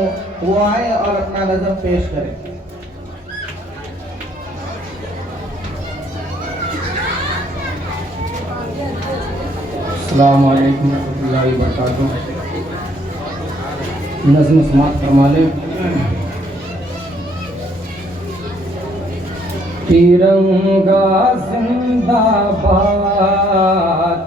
ہوں وہ آئیں اور اپنا نظم پیش کریں۔ السلام علیکم ورحمۃ اللہ وبرکاتہ۔ نظم سماعت فرما لیں۔ ترنگا زندہ باد،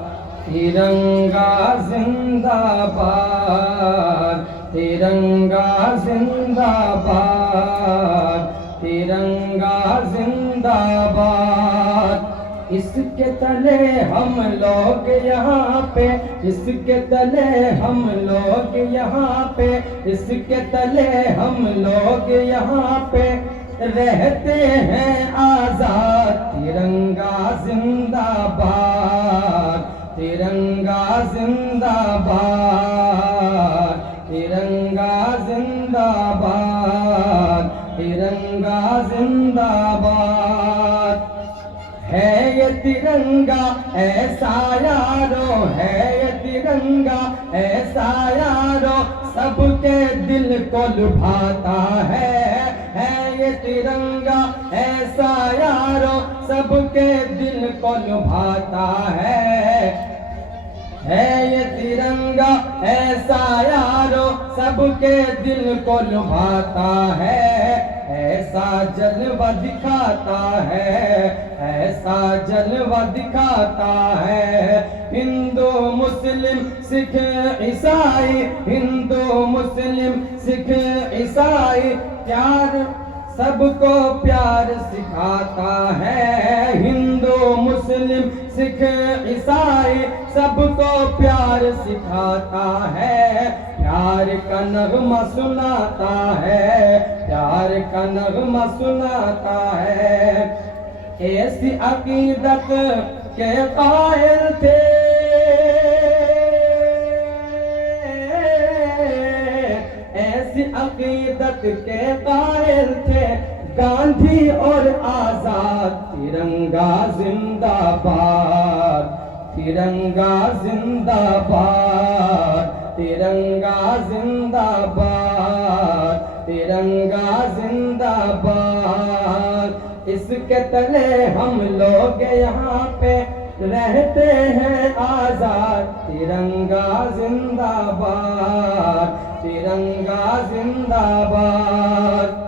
ترنگا زندہ باد، ترنگا زندہ باد، ترنگا زندہ باد۔ اس کے تلے ہم لوگ یہاں پہ، اس کے تلے ہم لوگ یہاں پہ، اس کے تلے ہم لوگ یہاں پہ رہتے ہیں آزاد۔ ترنگا زندہ باد، ترنگا زندہ باد، ترنگا زندہ باد، ترنگا زندہ باد۔ ہے یہ ترنگا ایسا یارو، ہے یہ ترنگا ایسا یارو سب کے دل کو لبھاتا ہے یہ ترنگا ایسا یارو سب کے دل کو لبھاتا ہے یہ ترنگا ایسا یارو سب کے دل کو لبھاتا ہے، ایسا جلوہ دکھاتا ہے، ایسا جلوہ دکھاتا ہے۔ ہندو مسلم سکھ عیسائی، ہندو مسلم سکھ عیسائی پیار سب کو پیار سکھاتا ہے۔ ہندو مسلم سکھ عیسائی سب کو پیار سکھاتا ہے، پیار کا نغمہ سناتا ہے، پیار کا نغمہ سناتا ہے۔ ایسی عقیدت کے قائل تھے، ایسی عقیدت کے قائل تھے گاندھی اور آزاد۔ ترنگا زندہ باد، ترنگا زندہ باد، ترنگا زندہ باد، ترنگا زندہ باد۔ اس کے تلے ہم لوگ یہاں پہ رہتے ہیں آزاد۔ ترنگا زندہ باد، ترنگا زندہ باد۔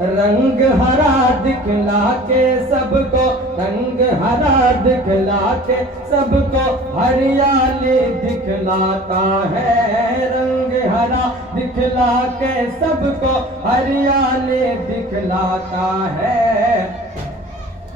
رنگ ہرا دکھلا کے سب کو، رنگ ہرا دکھلا کے سب کو ہریالی دکھلاتا ہے، رنگ ہرا دکھلا کے سب کو ہریالی دکھلاتا ہے،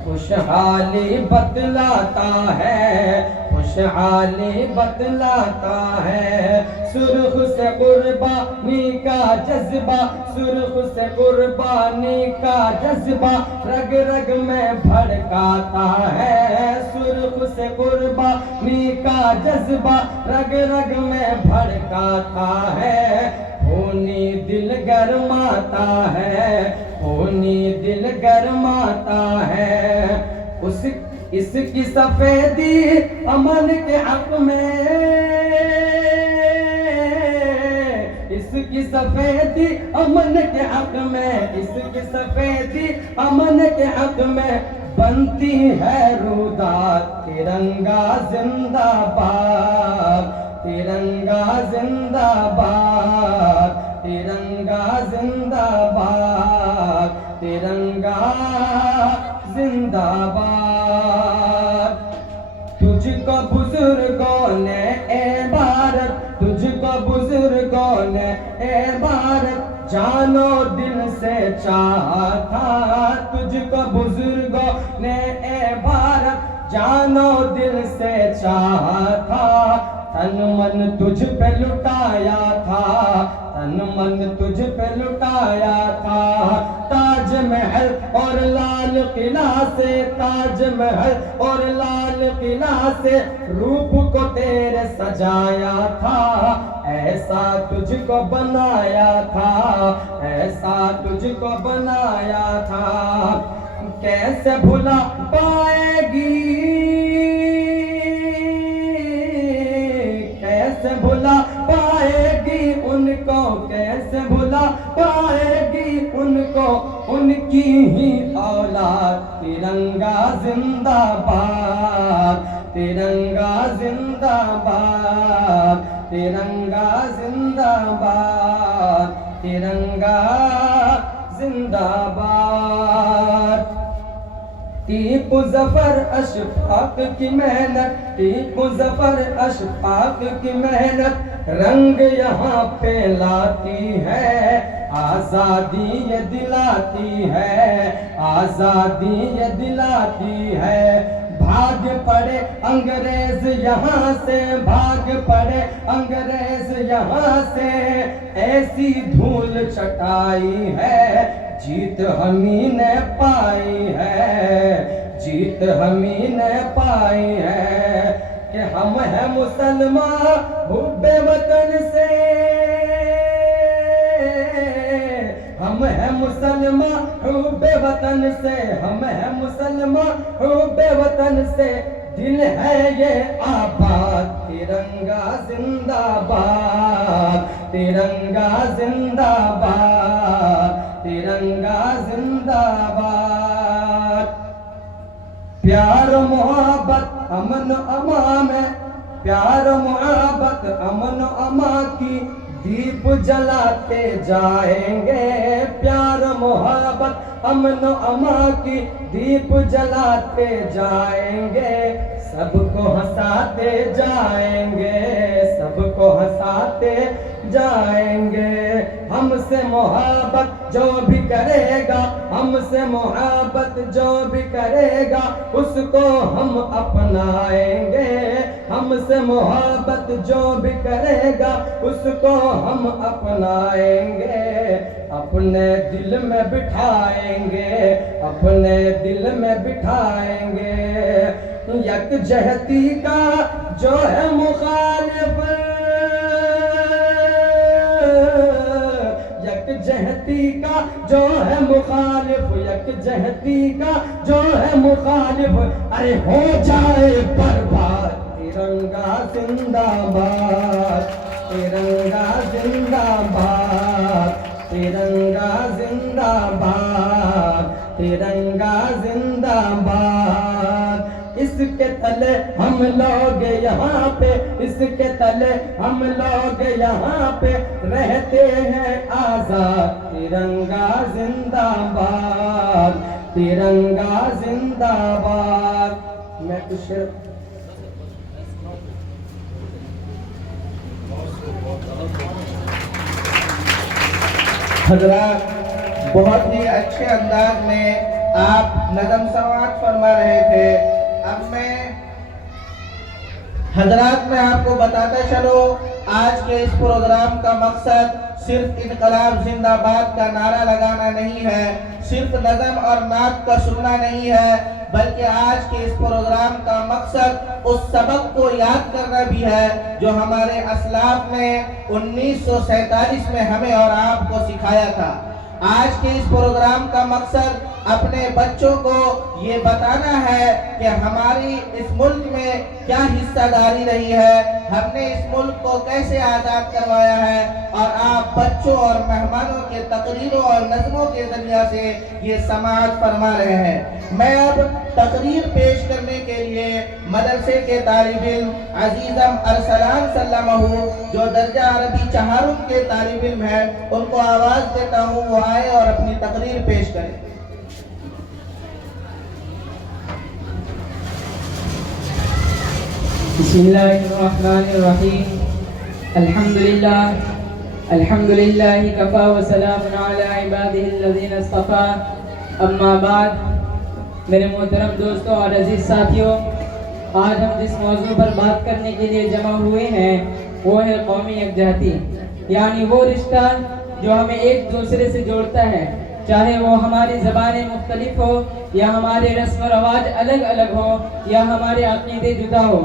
خوشحالی بتلاتا ہے، خوشحالی بتلاتا ہے۔ سرخ سے قربانی کا جذبہ، سرخ سے قربانی کا جذبہ رگ رگ میں بھڑکاتا ہے، سرخ سے قربانی کا جذبہ رگ رگ میں بھڑکاتا ہے۔ خونی دل گرماتا ہے، خونی دل گرماتا ہے۔ اس کی سفیدی امن کے حق میں، اس کی سفیدی امن کے حق میں، اس کی سفیدی امن کے حق میں بنتی ہے رودات۔ ترنگا زندہ باد، ترنگا زندہ باد، ترنگا زندہ باد، ترنگا زندہ باد۔ تجھ کو بزرگوں نے عبارت، تجھ کو بزرگوں نے عبارت جانو دل سے چاہا تھا، تجھ کو بزرگوں نے عبارت جانو دل سے چاہا تھا۔ تن من تجھ پہ لٹایا تھا، تن من تجھ پہ لٹایا تھا۔ تاج محل اور لال قلعہ سے، تاج محل اور لال قلعہ سے روپ کو تیرے سجایا تھا، ایسا تجھ کو بنایا تھا، ایسا تجھ کو بنایا تھا۔ کیسے بھلا پائے گی، کیسے بھلا پائے گی ان کو، کیسے بھلا پائے گی ان کو ان کی ہی اولاد. ترنگا زندہ باد, ترنگا زندہ باد, ترنگا زندہ باد, ترنگا زندہ باد. ٹیپو ظفر اشفاق کی محنت, ٹیپو ظفر اشفاق کی محنت رنگ یہاں پہ لاتی ہے, آزادی یہ دلاتی ہے, آزادی یہ دلاتی ہے. بھاگ پڑے انگریز یہاں سے, بھاگ پڑے انگریز یہاں سے, ایسی دھول چٹائی ہے, جیت ہمیں نے پائی ہے, جیت ہمیں نے پائی ہے. کہ ہم ہیں مسلمان حب وطن سے, ہم ہیں مسلمان حب وطن سے, ہم ہیں مسلمان حب وطن سے, دل ہے یہ آباد. ترنگا زندہ باد, ترنگا زندہ باد, ترنگا زندہ باد. پیار محبت امن و امان میں, پیار محبت امن و امان کی دیپ جلاتے جائیں گے, پیار محبت امن و امان کی دیپ جلاتے جائیں گے, سب کو ہنساتے جائیں گے, سب کو ہنساتے جائیں گے. ہم سے محبت جو بھی کرے گا, ہم سے محبت جو بھی کرے گا, اس کو ہم اپنائیں گے. ہم سے محبت جو بھی کرے گا, اس کو ہم اپنائیں گے. اپنے دل میں بٹھائیں گے, اپنے دل میں بٹھائیں گے. یکجہتی کا جو ہے مخالف, یکجہتی کا جو ہے مخالف, یکجہتی کا جو ہے مخالف, ارے ہو جائے برباد. ترنگا زندہ باد, ترنگا زندہ باد, ترنگا زندہ باد, ترنگا زندہ باد. اس کے تلے ہم لوگ یہاں پہ, اس کے تلے ہم لوگ یہاں پہ رہتے ہیں آزاد. ترنگا زندہ باد, ترنگا زندہ باد. میں کچھ حضرات بہت ہی اچھے انداز میں آپ نظم سماعت فرما رہے تھے. اب میں حضرات میں آپ کو بتاتا چلو, آج کے اس پروگرام کا مقصد صرف انقلاب زندہ باد کا نعرہ لگانا نہیں ہے, صرف نظم اور نعت کا سننا نہیں ہے, بلکہ آج کے اس پروگرام کا مقصد اس سبق کو یاد کرنا بھی ہے جو ہمارے اسلاف نے 1947 میں ہمیں اور آپ کو سکھایا تھا. آج کے اس پروگرام کا مقصد اپنے بچوں کو یہ بتانا ہے کہ ہماری اس ملک میں کیا حصہ داری رہی ہے, ہم نے اس ملک کو کیسے آزاد کروایا ہے, اور آپ بچوں اور مہمانوں کے تقریروں اور نظموں کے ذریعہ سے یہ سماعت فرما رہے ہیں. میں اب تقریر پیش کرنے کے لیے مدرسے کے طالب علم عزیزم ارسلان سلمہ جو درجہ عربی چہارم کے طالب علم ہیں, ان کو آواز دیتا ہوں, وہ آئے اور اپنی تقریر پیش کریں. بسم اللہ الرحمن الرحیم. الحمد للہ کفا وسلام علی عبادہ الذین اصطفیٰ. اما بعد, میرے محترم دوستوں اور عزیز ساتھیوں, آج ہم جس موضوع پر بات کرنے کے لیے جمع ہوئے ہیں وہ ہے قومی یکجہتی, یعنی وہ رشتہ جو ہمیں ایک دوسرے سے جوڑتا ہے, چاہے وہ ہماری زبانیں مختلف ہو, یا ہمارے رسم و رواج الگ الگ ہو, یا ہمارے عقیدے جدا ہو.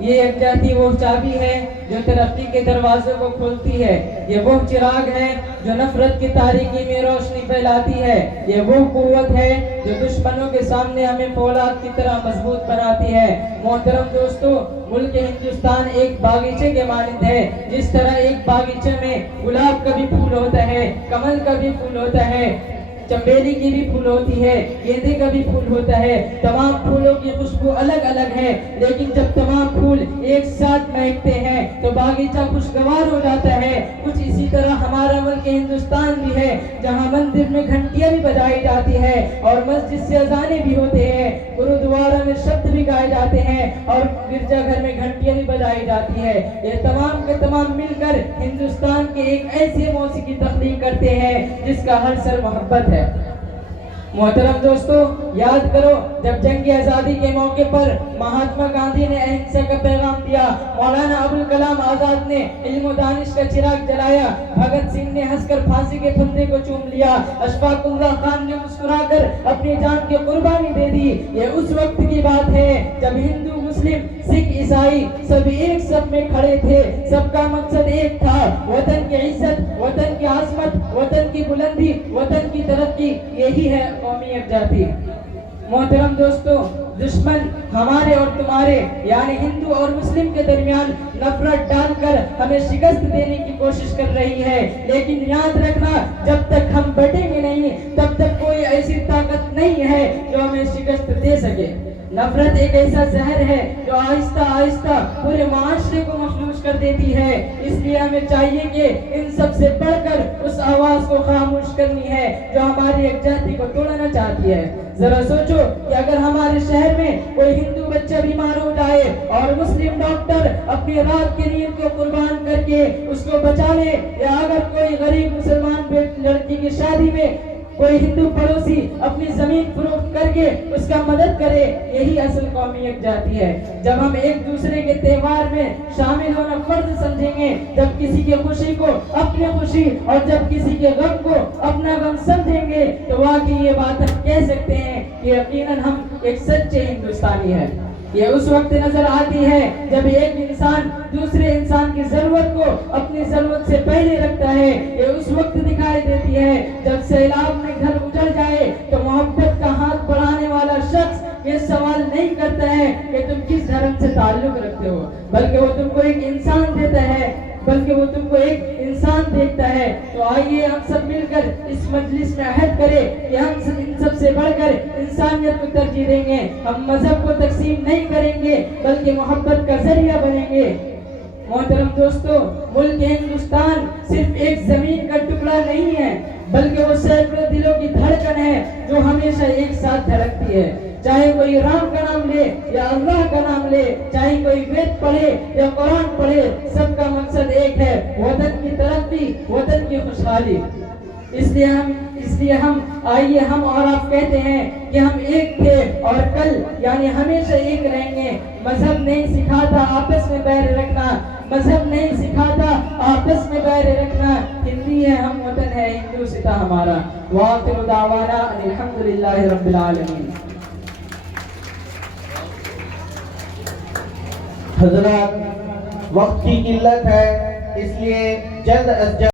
یہ یکجہتی وہ چابی ہے جو ترقی کے دروازوں کو کھولتی ہے، یہ وہ چراغ ہے جو نفرت کی تاریکی میں روشنی پھیلاتی ہے، یہ وہ قوت ہے جو دشمنوں کے سامنے ہمیں فولاد کی طرح مضبوط بناتی ہے۔ محترم دوستو، ملک ہندوستان ایک باغیچے کے مانند ہے۔ جس طرح ایک باغیچے میں گلاب کا بھی پھول ہوتا ہے، کمل کا بھی پھول ہوتا ہے، چمیلی کی بھی پھول ہوتی ہے، گیندے کا بھی پھول ہوتا ہے، تمام پھولوں کی خوشبو الگ الگ ہے، لیکن جب تمام پھول ایک ساتھ مہکتے ہیں تو باغیچہ خوشگوار ہو جاتا ہے۔ کچھ اسی طرح ہمارا ملک ہندوستان بھی ہے، جہاں مندر میں گھنٹیاں بھی بجائی جاتی ہے اور مسجد سے اذانیں بھی ہوتے ہیں، گرودوارا میں شبد بھی گائے جاتے ہیں اور گرجا گھر میں گھنٹیاں بھی بجائی جاتی ہے۔ یہ تمام کے تمام مل کر ہندوستان کے ایک ایسے موسیقی تخلیق کرتے ہیں جس کا ہر سر محبت ہے۔ محترم دوستو، یاد کرو جب جنگ آزادی کے موقع پر مہاتما گاندھی نے اہنسا کا پیغام دیا، مولانا ابوالکلام آزاد نے علم و دانش کا چراغ جلایا، بھگت سنگھ نے ہنس کر پھانسی کے پھندے کو چوم لیا، اشفاق اللہ خان نے مسکرا کر اپنی جان کی قربانی دے دی۔ یہ اس وقت کی بات ہے جب ہندو، مسلم، سکھ، عیسائی سب ایک صف میں کھڑے تھے، سب کا مقصد ایک تھا، وطن کی عزت، وطن کی عظمت، وطن کی بلندی، وطن کی ترقی، یہی ہے قومی یکجہتی۔ محترم دوستو، دشمن ہمارے اور تمہارے یعنی ہندو اور مسلم کے درمیان نفرت ڈال کر ہمیں شکست دینے کی کوشش کر رہی ہے، لیکن یاد رکھنا جب تک ہم بٹیں گے نہیں تب تک کوئی ایسی طاقت نہیں ہے جو ہمیں شکست دے سکے۔ نفرت ایک ایسا زہر ہے جو آہستہ آہستہ پورے معاشرے کو مفلوج کر دیتی ہے، اس لیے ہمیں چاہیے کہ ان سب سے بڑھ کر اس آواز کو خاموش کرنی ہے جو ہماری یکجہتی کو توڑنا چاہتی ہے۔ ذرا سوچو کہ اگر ہمارے شہر میں کوئی ہندو بچہ بیمار ہو جائے اور مسلم ڈاکٹر اپنی رات کی نیند کو قربان کر کے اس کو بچا لے، یا اگر کوئی غریب مسلمان لڑکی کی شادی میں کوئی ہندو پڑوسی اپنی زمین فروخت کر کے اس کا مدد کرے، یہی اصل قومی یکجہتی ہے۔ جب ہم ایک دوسرے کے تہوار میں شامل ہونا فرض سمجھیں گے، جب کسی کی خوشی کو اپنی خوشی اور جب کسی کے غم کو اپنا غم سمجھیں گے، تو واقعی یہ بات ہم کہہ سکتے ہیں کہ یقیناً ہم ایک سچے ہندوستانی ہیں۔ یہ اس وقت نظر آتی ہے جب ایک انسان دوسرے انسان کی ضرورت کو اپنی ضرورت سے پہلے رکھتا ہے۔ یہ اس وقت دکھائی دیتی ہے جب سیلاب میں گھر اجڑ جائے تو محبت کا ہاتھ بڑھانے والا شخص یہ سوال نہیں کرتا ہے کہ تم کس دھرم سے تعلق رکھتے ہو، بلکہ وہ تم کو ایک انسان دیتا ہے، بلکہ وہ تم کو ایک انسان دیکھتا ہے۔ تو آئیے ہم سب مل کر اس مجلس میں عہد کریں کہ ہم ان سب سے بڑھ کر انسانیت کو ترجیح دیں گے، ہم مذہب کو تقسیم نہیں کریں گے بلکہ محبت کا ذریعہ بنیں گے۔ محترم دوستو، ملک ہندوستان صرف ایک زمین کا ٹکڑا نہیں ہے بلکہ وہ سینکڑوں دلوں کی دھڑکن ہے جو ہمیشہ ایک ساتھ دھڑکتی ہے۔ چاہے کوئی رام کا نام لے یا اللہ کا نام لے، چاہے کوئی وید پڑھے یا قرآن پڑھے، سب کا مقصد ایک ہے، وطن کی ترقی، وطن کی خوشحالی۔ اس لیے ہم آئیے ہم اور آپ کہتے ہیں کہ ہم ایک تھے اور کل یعنی ہمیشہ ایک رہیں گے۔ مذہب نہیں سکھاتا آپس میں بیر رکھنا، مذہب نہیں سکھاتا آپس میں بیر رکھنا، ہندی ہے ہم، وطن ہے ہندو ستا ہمارا۔ وآخر دعوانا الحمدللہ رب العالمین۔ حضرات، وقت کی قلت ہے، اس لیے جلد از جلد